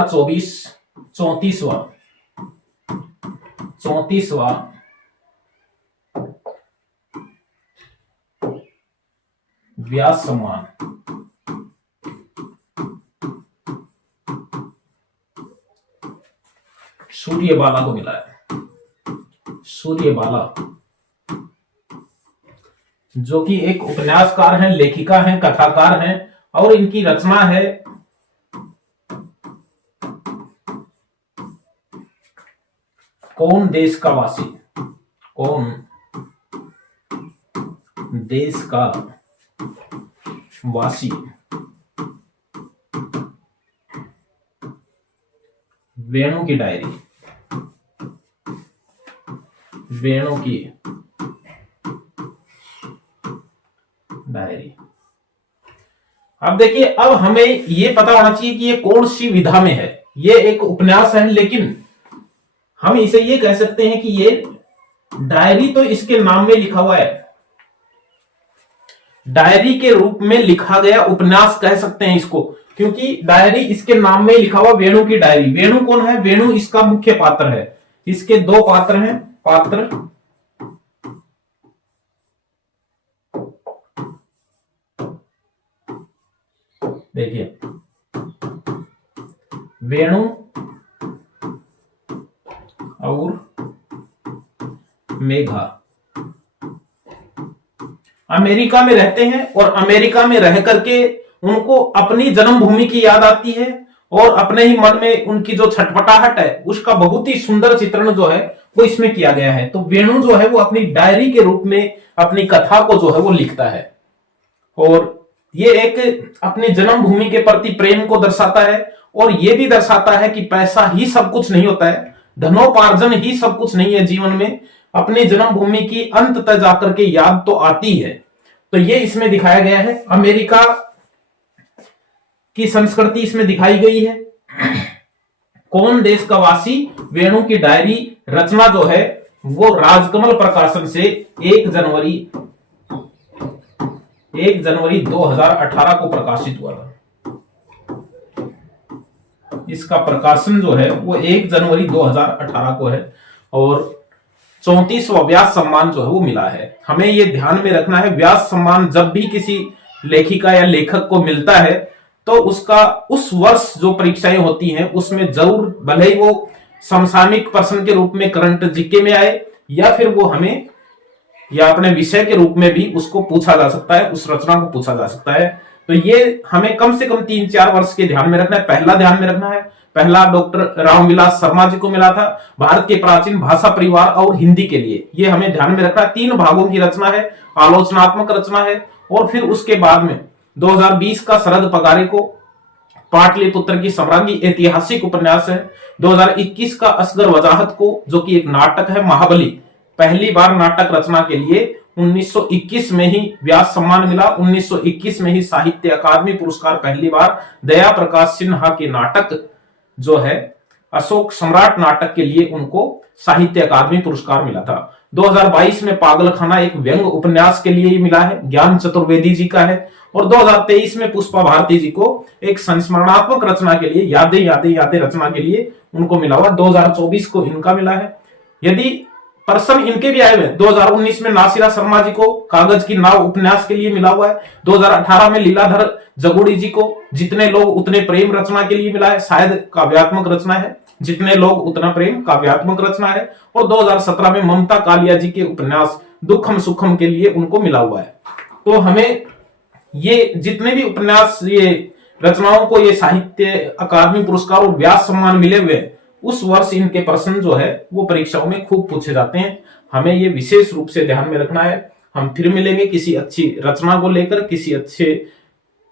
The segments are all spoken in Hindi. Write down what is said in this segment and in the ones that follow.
2024 34वां व्यास सम्मान सूर्यबाला को मिला है। सूर्यबाला जो कि एक उपन्यासकार हैं, लेखिका हैं, कथाकार हैं और इनकी रचना है कौन देश का वासी। कौन देश का वासी। वेणु की डायरी। वेणु की डायरी। अब देखिए, अब हमें यह पता होना चाहिए कि ये कौन सी विधा में है। ये एक उपन्यास है, लेकिन हम इसे ये कह सकते हैं कि ये डायरी तो इसके नाम में लिखा हुआ है, डायरी के रूप में लिखा गया उपन्यास कह सकते हैं इसको, क्योंकि डायरी इसके नाम में लिखा हुआ वेणु की डायरी। वेणु कौन है? वेणु इसका मुख्य पात्र है। इसके दो पात्र हैं। पात्र देखिए, वेणु और मेघा अमेरिका में रहते हैं और अमेरिका में रह करके उनको अपनी जन्मभूमि की याद आती है और अपने ही मन में उनकी जो छटपटाहट है उसका बहुत ही सुंदर चित्रण जो है वो इसमें किया गया है। तो वेणु जो है वो अपनी डायरी के रूप में अपनी कथा को जो है वो लिखता है और ये एक अपनी जन्मभूमि के प्रति प्रेम को दर्शाता है और ये भी दर्शाता है कि पैसा ही सब कुछ नहीं होता है, धनोपार्जन ही सब कुछ नहीं है जीवन में। अपनी जन्मभूमि की अंत तक जाकर के याद तो आती है। तो ये इसमें दिखाया गया है, अमेरिका की संस्कृति इसमें दिखाई गई है। कौन देश का वासी, वेणु की डायरी रचना जो है वो राजकमल प्रकाशन से 1 जनवरी 2018 को प्रकाशित हुआ था। इसका प्रकाशन जो है वो 1 जनवरी 2018 को है और 34वां व्यास सम्मान जो है वो मिला है। हमें ये ध्यान में रखना है, व्यास सम्मान जब भी किसी लेखिका या लेखक को मिलता है तो उसका उस वर्ष जो परीक्षाएं होती हैं उसमें जरूर, भले ही वो समसामयिक प्रश्न के रूप में, करंट जीके में आए, या फिर वो हमें या अपने विषय के रूप में भी उसको पूछा जा सकता है, उस रचना को पूछा जा सकता है। तो ये हमें कम से कम 3-4 वर्ष के ध्यान में रखना है। पहला ध्यान में रखना है, पहला डॉक्टर रामविलास शर्मा जी को मिला था, भारत के प्राचीन भाषा परिवार और हिंदी के लिए। ये हमें ध्यान में रखना है। 3 भागों की रचना है, आलोचनात्मक रचना है। और फिर उसके बाद में 2020 का शरद पगारे को पाटलिपुत्र की सम्राज्ञी ऐतिहासिक उपन्यास है। 2021 का असगर वजाहत को, जो कि एक नाटक है, महाबली, पहली बार नाटक रचना के लिए 1921 में ही व्यास सम्मान मिला। 1921 में ही साहित्य अकादमी पुरस्कार पहली बार दया प्रकाश सिन्हा के नाटक जो है अशोक सम्राट नाटक के लिए उनको साहित्य अकादमी पुरस्कार मिला था। 2022 में पागलखाना एक व्यंग उपन्यास के लिए मिला है, ज्ञान चतुर्वेदी जी का है। और 2023 में पुष्पा भारती जी को एक संस्मरणात्मक रचना के लिए, यादें यादें यादें रचना के लिए उनको मिला हुआ। 2024 को इनका मिला है। यदि पर्सन इनके भी आए हुए, 2019 में नासिरा शर्मा जी को कागज की नाव उपन्यास के लिए मिला हुआ है। 2018 में लीलाधर जगोड़ी जी को जितने लोग उतने प्रेम रचना के लिए मिला है, शायद काव्यात्मक रचना है, जितने लोग उतना प्रेम काव्यात्मक रचना है। और 2017 में ममता कालिया जी के उपन्यास दुखम सुखम के लिए उनको मिला हुआ है। तो हमें ये जितने भी उपन्यास, ये रचनाओं को ये साहित्य अकादमी पुरस्कार और व्यास सम्मान मिले हुए, उस वर्ष इनके प्रश्न जो है वो परीक्षाओं में खूब पूछे जाते हैं। हमें ये विशेष रूप से ध्यान में रखना है। हम फिर मिलेंगे किसी अच्छी रचना को लेकर, किसी अच्छे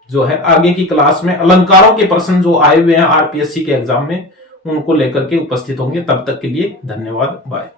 जो है आगे की क्लास में अलंकारों के प्रश्न जो आए हुए हैं आरपीएससी के एग्जाम में, उनको लेकर के उपस्थित होंगे। तब तक के लिए धन्यवाद, बाय।